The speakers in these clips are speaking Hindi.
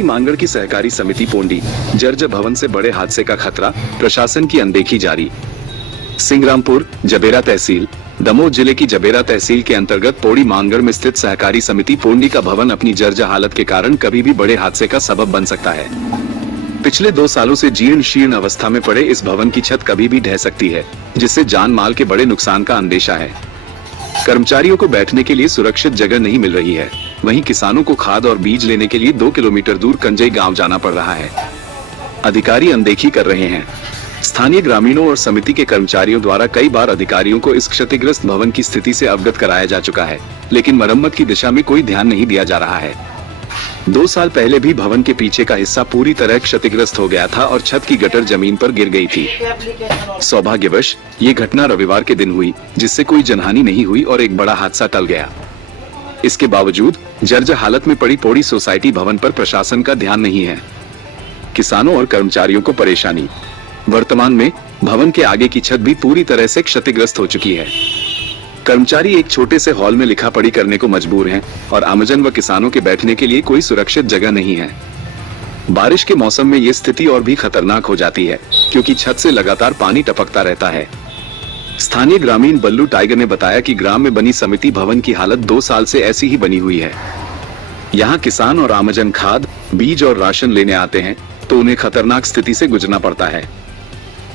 पोड़ी मांगड़ की सहकारी समिति पोंडी जर्जर भवन से बड़े हादसे का खतरा, प्रशासन की अनदेखी जारी। सिंग्रामपुर, जबेरा तहसील। दमोह जिले की जबेरा तहसील के अंतर्गत पोड़ी मांगड़ में स्थित सहकारी समिति पोंडी का भवन अपनी जर्जर हालत के कारण कभी भी बड़े हादसे का सबब बन सकता है। पिछले 2 सालों से जीर्ण शीर्ण अवस्था में पड़े इस भवन की छत कभी भी ढह सकती है, जिससे जान माल के बड़े नुकसान का अंदेशा है। कर्मचारियों को बैठने के लिए सुरक्षित जगह नहीं मिल रही है। वहीं किसानों को खाद और बीज लेने के लिए 2 किलोमीटर दूर कंजई गांव जाना पड़ रहा है। अधिकारी अनदेखी कर रहे हैं। स्थानीय ग्रामीणों और समिति के कर्मचारियों द्वारा कई बार अधिकारियों को इस क्षतिग्रस्त भवन की स्थिति से अवगत कराया जा चुका है, लेकिन मरम्मत की दिशा में कोई ध्यान नहीं दिया जा रहा है। 2 साल पहले भी भवन के पीछे का हिस्सा पूरी तरह क्षतिग्रस्त हो गया था और छत की गटर जमीन पर गिर गई थी। सौभाग्यवश ये घटना रविवार के दिन हुई, जिससे कोई जनहानि नहीं हुई और एक बड़ा हादसा टल गया। इसके बावजूद जर्जर हालत में पड़ी पोड़ी सोसाइटी भवन पर प्रशासन का ध्यान नहीं है। किसानों और कर्मचारियों को परेशानी। वर्तमान में भवन के आगे की छत भी पूरी तरह से क्षतिग्रस्त हो चुकी है। कर्मचारी एक छोटे से हॉल में लिखा पढ़ी करने को मजबूर हैं और आमजन व किसानों के बैठने के लिए कोई सुरक्षित जगह नहीं है। बारिश के मौसम में ये स्थिति और भी खतरनाक हो जाती है, क्योंकि छत से लगातार पानी टपकता रहता है। स्थानीय ग्रामीण बल्लू टाइगर ने बताया कि ग्राम में बनी समिति भवन की हालत 2 साल से ऐसी ही बनी हुई है। यहाँ किसान और आमजन खाद, बीज और राशन लेने आते हैं, तो उन्हें खतरनाक स्थिति से गुजरना पड़ता है।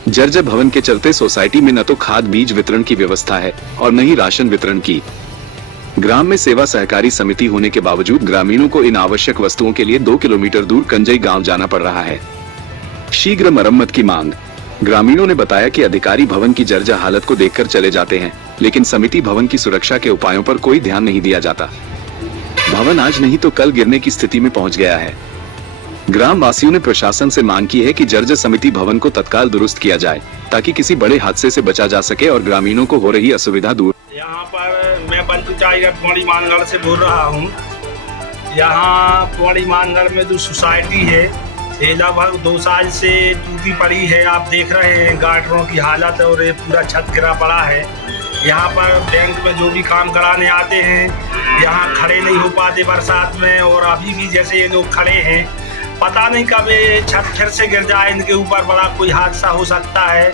जर्जर भवन के चलते सोसाइटी में न तो खाद बीज वितरण की व्यवस्था है और न ही राशन वितरण की। ग्राम में सेवा सहकारी समिति होने के बावजूद ग्रामीणों को इन आवश्यक वस्तुओं के लिए 2 किलोमीटर दूर कंजई गांव जाना पड़ रहा है। शीघ्र मरम्मत की मांग। ग्रामीणों ने बताया कि अधिकारी भवन की जर्जर हालत को देखकर चले जाते हैं, लेकिन समिति भवन की सुरक्षा के उपायों पर कोई ध्यान नहीं दिया जाता। भवन आज नहीं तो कल गिरने की स्थिति में पहुंच गया है। ग्राम वासियों ने प्रशासन से मांग की है कि जर्जर समिति भवन को तत्काल दुरुस्त किया जाए, ताकि किसी बड़े हादसे से बचा जा सके और ग्रामीणों को हो रही असुविधा दूर। यहाँ पर मैं बल्लू टाइगर पोड़ी मानगढ़ से बोल रहा हूँ। यहाँ पोड़ी मानगढ़ में जो सोसाइटी है, ये लगभग 2 साल से टूटी पड़ी है। आप देख रहे हैं गाटरों की हालत और ये पूरा छत गिरा पड़ा है। यहाँ पर बैंक में जो भी काम कराने आते हैं, यहाँ खड़े नहीं हो पाते बरसात में, और अभी भी जैसे ये लोग खड़े हैं, पता नहीं कब ये छत फिर से गिर जाए, इनके ऊपर बड़ा कोई हादसा हो सकता है।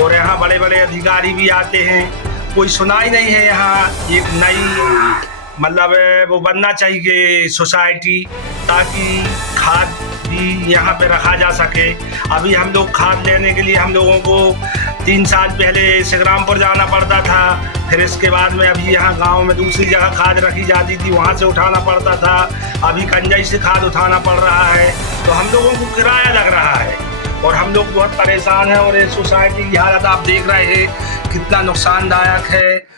और यहाँ बड़े बड़े अधिकारी भी आते हैं, कोई सुनाई नहीं है। यहाँ एक नई मतलब वो बनना चाहिए सोसाइटी, ताकि खाद भी यहाँ पे रखा जा सके। अभी हम लोग खाद लेने के लिए हम लोगों को 3 साल पहले सिंग्रामपुर जाना पड़ता था, फिर इसके बाद में अभी यहाँ गांव में दूसरी जगह खाद रखी जाती थी, वहाँ से उठाना पड़ता था। अभी कंजई से खाद उठाना पड़ रहा है, तो हम लोगों को किराया लग रहा है और हम लोग बहुत परेशान हैं। और ये सोसाइटी की हालत आप देख रहे हैं कितना नुकसानदायक है।